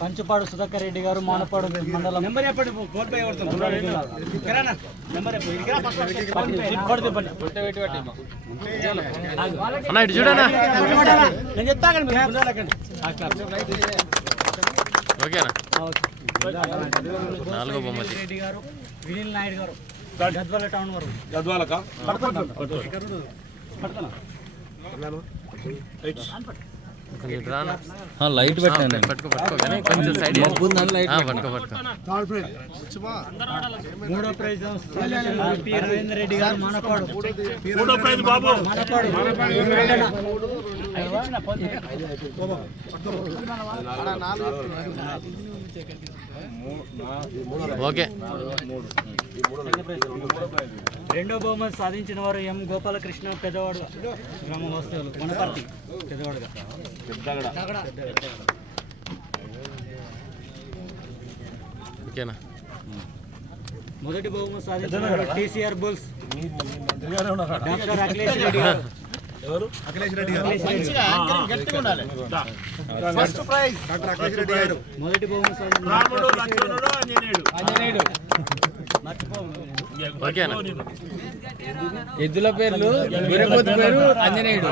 కంచుపాడు సుధాకర్ రెడ్డి గారు మానపాడు మండలం. నెంబర్ చెప్పండి ఫోన్ పే. అన్న ఇటు చూడనా నేను చెప్తా కానీ మీరు. ముందర లెక్కండి. ఓకేనా? నాలుగో బొమ్మది రెడ్డి గారు వినిల్ నాయుడు గారు గద్వాల టౌన్ వారు గద్వాలకా? కొంచెం ఇటు రానా లైట్ పెట్టాను పట్టుకో పట్టుకో. కానీ కొంచెం సైడ్ ఆ, పట్టుకో పట్టుకో. మూడో ప్రైజ్ పి రవీంద్ర రెడ్డి గారు మానపాడు. మూడో ప్రైజ్ బాబు మానపాడు. ఓకే రెండో బహుమతి సాధించిన వారు ఎం గోపాలకృష్ణ పెద్దవాడు గ్రామ వాస్తవులు వనపర్తి పెద్దవాడుగా ఓకేనా మొదటి బహుమతి సాధించిన వారు TCR bulls doctor Akhilesh Reddy గారు. ఎవరు అఖిలేష్ రెడ్డి మొదటి బహుమతి సాధించిన రాముడు లక్ష్మణుడు ఆంజనేయుడు. ఓకేనా? ఎద్దుల పేర్లు పేరు లక్ష్మణుడు.